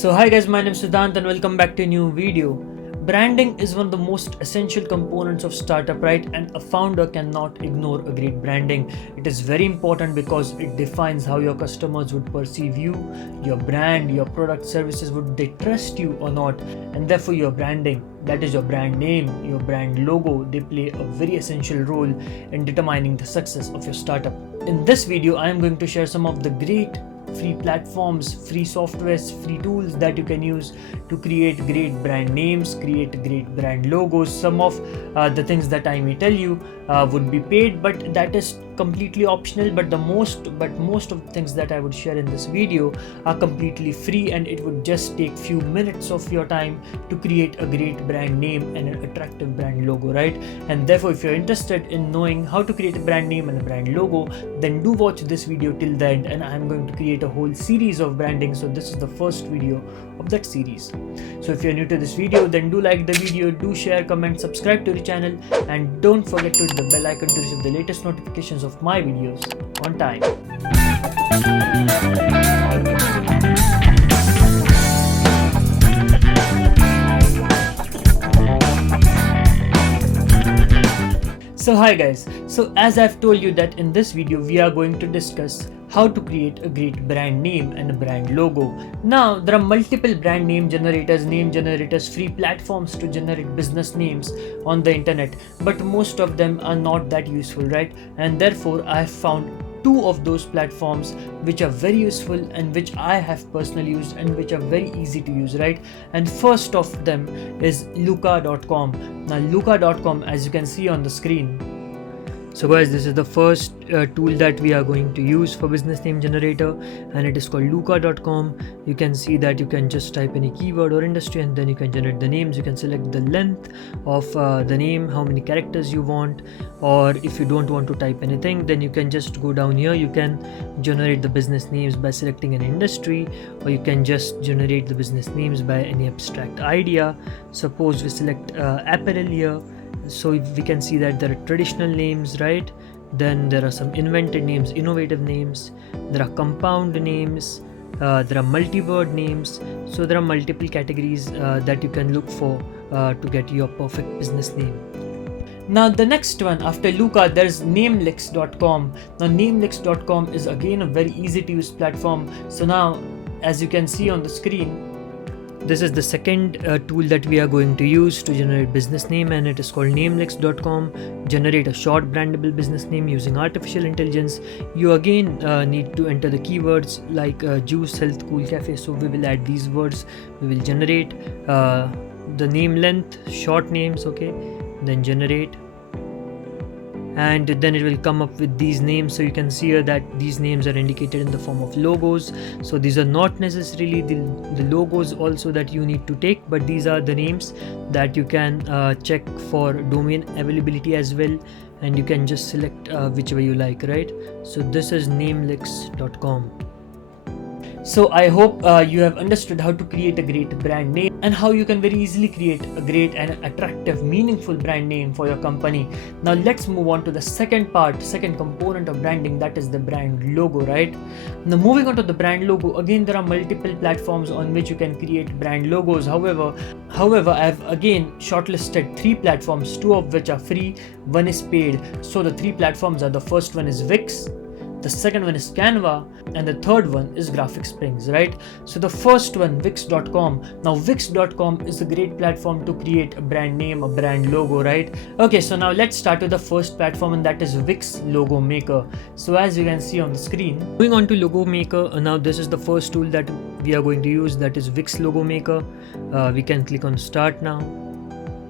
So hi guys, my name is Siddhant and welcome back to a new video. Branding is one of the most essential components of startup, right? And a founder cannot ignore a great branding. It is very important because it defines how your customers would perceive you, your brand, your product, services, would they trust you or not? And therefore your branding, that is your brand name, your brand logo, they play a very essential role in determining the success of your startup. In this video, I am going to share some of the great free platforms, free softwares, free tools that you can use to create great brand names, create great brand logos. Some of the things that I may tell you would be paid, but that is completely optional. But most of the things that I would share in this video are completely free, and it would just take few minutes of your time to create a great brand name and an attractive brand logo, right? And therefore, if you're interested in knowing how to create a brand name and a brand logo, then do watch this video till the end, and I'm going to create a whole series of branding. So this is the first video of that series. So if you're new to this video, then do like the video, do share, comment, subscribe to the channel, and don't forget to hit the bell icon to receive the latest notifications of my videos on time. So hi guys, so as I've told you that in this video we are going to discuss how to create a great brand name and a brand logo. Now there are multiple brand name generators, free platforms to generate business names on the internet, but most of them are not that useful, right? And therefore I have found two of those platforms which are very useful and which I have personally used and which are very easy to use, right? And first of them is Looka.com. Now Looka.com, as you can see on the screen. So guys, this is the first tool that we are going to use for business name generator, and it is called Looka.com. You can see that you can just type any keyword or industry and then you can generate the names. You can select the length of the name, how many characters you want, or if you don't want to type anything, then you can just go down here. You can generate the business names by selecting an industry, or you can just generate the business names by any abstract idea. Suppose we select apparel here. So we can see that there are traditional names, right? Then there are some invented names, innovative names, there are compound names, there are multi-word names. So there are multiple categories that you can look for to get your perfect business name. Now the next one after Looka, there's Nameless.com. Now Nameless.com is again a very easy to use platform. So now as you can see on the screen, this is the second tool that we are going to use to generate business name, and it is called Nameless.com. Generate a short brandable business name using artificial intelligence. You again need to enter the keywords like juice, health, cool, cafe. So we will add these words. We will generate the name length, short names, okay, then generate, and then it will come up with these names. So you can see here that these names are indicated in the form of logos. So these are not necessarily the logos also that you need to take, but these are the names that you can check for domain availability as well, and you can just select whichever you like, right? So this is Nameless.com. So I hope you have understood how to create a great brand name and how you can very easily create a great and attractive, meaningful brand name for your company. Now let's move on to the second component of branding, that is the brand logo, right? Now moving on to the brand logo, again there are multiple platforms on which you can create brand logos. However, I have again shortlisted three platforms, two of which are free, one is paid. So the three platforms are, the first one is Wix, the second one is Canva, and the third one is Graphicsprings, right? So the first one, Wix.com. Now Wix.com is a great platform to create a brand name, a brand logo, right? Okay, so now let's start with the first platform, and that is Wix Logo Maker. So as you can see on the screen, moving on to Logo Maker, now this is the first tool that we are going to use, that is Wix Logo Maker. We can click on Start now,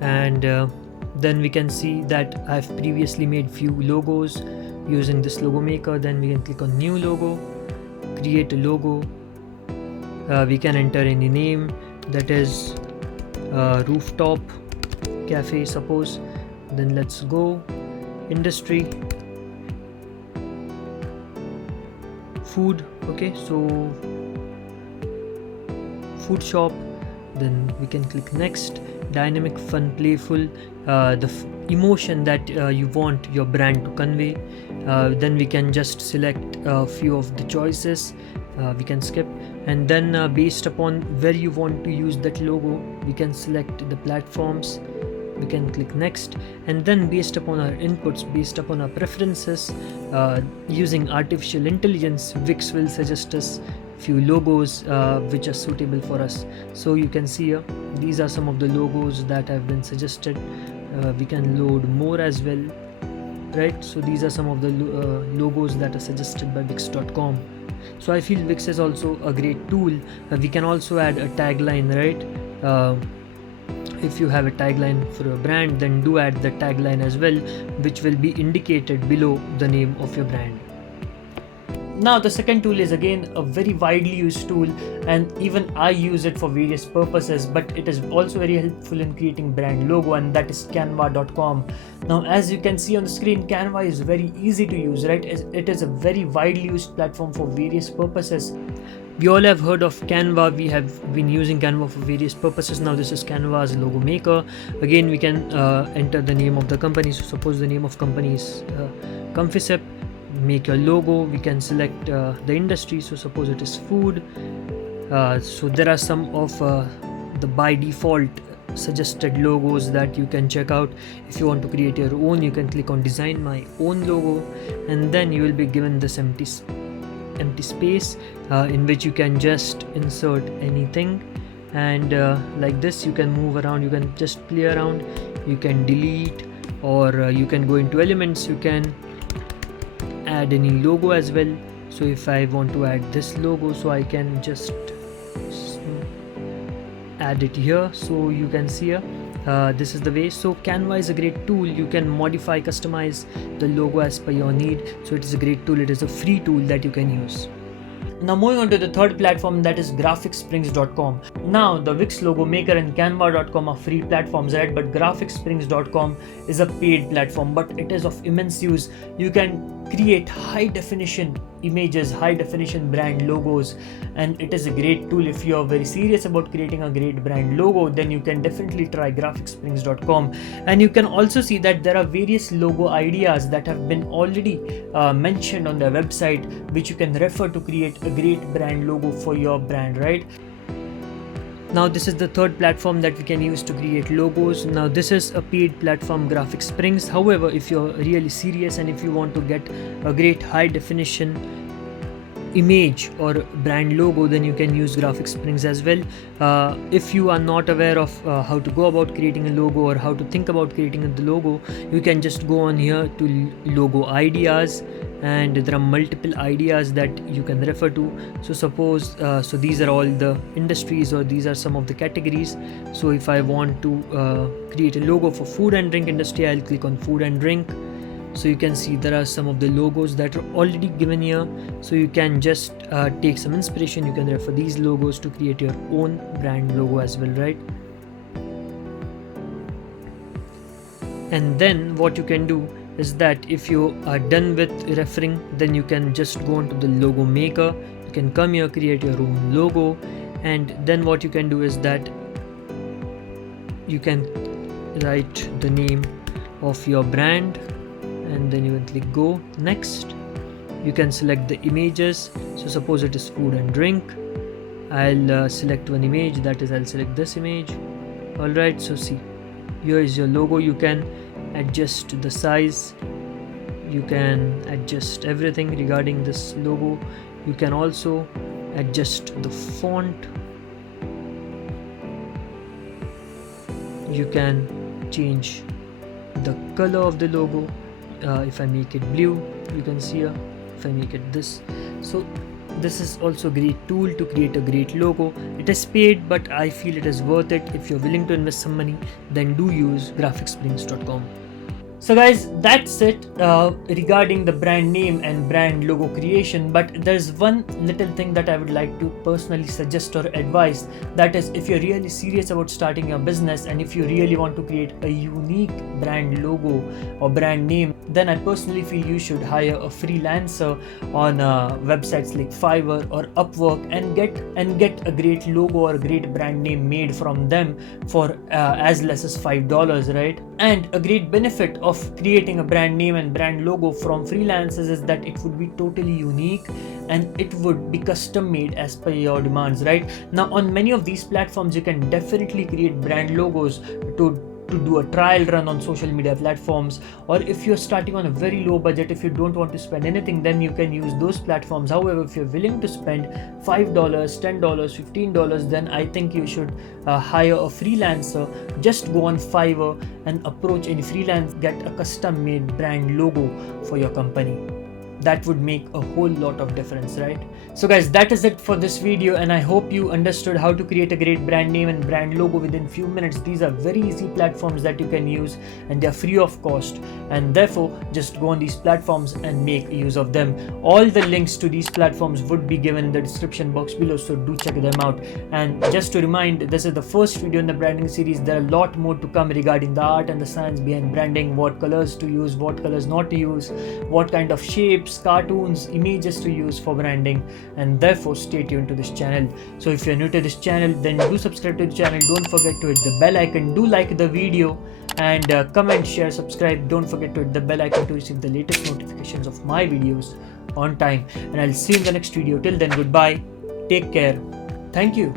and then we can see that I've previously made few logos using this logo maker. Then we can click on new logo, create a logo. We can enter any name, that is rooftop cafe suppose. Then let's go industry, food, okay, so food shop. Then we can click next, dynamic, fun, playful, the emotion that you want your brand to convey. Then we can just select a few of the choices. We can skip. And then based upon where you want to use that logo, we can select the platforms, we can click next, and then based upon our inputs, based upon our preferences, using artificial intelligence, Wix will suggest us few logos which are suitable for us. So you can see here, these are some of the logos that have been suggested. We can load more as well, right? So these are some of the logos that are suggested by Wix.com. So I feel Wix is also a great tool. We can also add a tagline, right? If you have a tagline for a brand, then do add the tagline as well, which will be indicated below the name of your brand. Now the second tool is again a very widely used tool, and even I use it for various purposes, but it is also very helpful in creating brand logo, and that is Canva.com. Now as you can see on the screen, Canva is very easy to use, right? It is a very widely used platform for various purposes. We all have heard of Canva. We have been using Canva for various purposes. Now this is Canva's logo maker. Again, we can enter the name of the company. So suppose the name of company is Comfisep. Make your logo. We can select the industry. So suppose it is food. So there are some of the by default suggested logos that you can check out. If you want to create your own, you can click on design my own logo, and then you will be given this empty space in which you can just insert anything, and like this you can move around, you can just play around, you can delete, or you can go into elements, you can add any logo as well. So if I want to add this logo, so I can just add it here. So you can see here, this is the way. So Canva is a great tool. You can modify, customize the logo as per your need. So it is a great tool. It is a free tool that you can use. Now moving on to the third platform, that is Graphicsprings.com. Now the Wix logo maker and Canva.com are free platforms, right? But Graphicsprings.com is a paid platform, but it is of immense use. You can create high definition images, high definition brand logos, and it is a great tool. If you are very serious about creating a great brand logo, then you can definitely try Graphicsprings.com. And you can also see that there are various logo ideas that have been already mentioned on their website, which you can refer to create a great brand logo for your brand, right? Now this is the third platform that we can use to create logos. Now this is a paid platform, Graphicsprings. However, if you're really serious and if you want to get a great high definition image or brand logo, then you can use Graphicsprings as well. If you are not aware of how to go about creating a logo or how to think about creating the logo, you can just go on here to logo ideas, and there are multiple ideas that you can refer to. So suppose so these are all the industries, or these are some of the categories. So if I want to create a logo for food and drink industry, I'll click on food and drink. So you can see there are some of the logos that are already given here. So you can just take some inspiration. You can refer these logos to create your own brand logo as well, right? And then what you can do is that if you are done with referring, then you can just go on to the logo maker. You can come here, create your own logo, and then what you can do is that you can write the name of your brand, and then you can click go next. You can select the images. So suppose it is food and drink, I'll select one image, that is I'll select this image. Alright, so see, here is your logo. You can adjust the size, you can adjust everything regarding this logo. You can also adjust the font, you can change the color of the logo. If I make it blue, you can see here, if I make it this. So this is also a great tool to create a great logo. It is paid, but I feel it is worth it. If you're willing to invest some money, then do use Graphicsprings.com. So guys, that's it regarding the brand name and brand logo creation. But there's one little thing that I would like to personally suggest or advise. That is, if you're really serious about starting your business and if you really want to create a unique brand logo or brand name, then I personally feel you should hire a freelancer on websites like Fiverr or Upwork and get a great logo or a great brand name made from them for as less as $5, right? And a great benefit of of creating a brand name and brand logo from freelancers is that it would be totally unique and it would be custom made as per your demands, right? Now on many of these platforms you can definitely create brand logos to do a trial run on social media platforms, or if you're starting on a very low budget, if you don't want to spend anything, then you can use those platforms. However, if you're willing to spend $5, $10, $15, then I think you should hire a freelancer. Just go on Fiverr and approach any freelance, get a custom made brand logo for your company. That would make a whole lot of difference, right? So guys, that is it for this video, and I hope you understood how to create a great brand name and brand logo within few minutes. These are very easy platforms that you can use and they're free of cost, and therefore just go on these platforms and make use of them. All the links to these platforms would be given in the description box below, so do check them out. And just to remind, this is the first video in the branding series. There are a lot more to come regarding the art and the science behind branding, what colors to use, what colors not to use, what kind of shapes, cartoons, images to use for branding, and therefore stay tuned to this channel. So if you're new to this channel, then do subscribe to the channel. Don't forget to hit the bell icon. Do like the video and comment, share, subscribe. Don't forget to hit the bell icon to receive the latest notifications of my videos on time. And I'll see you in the next video. Till then, goodbye. Take care. Thank you.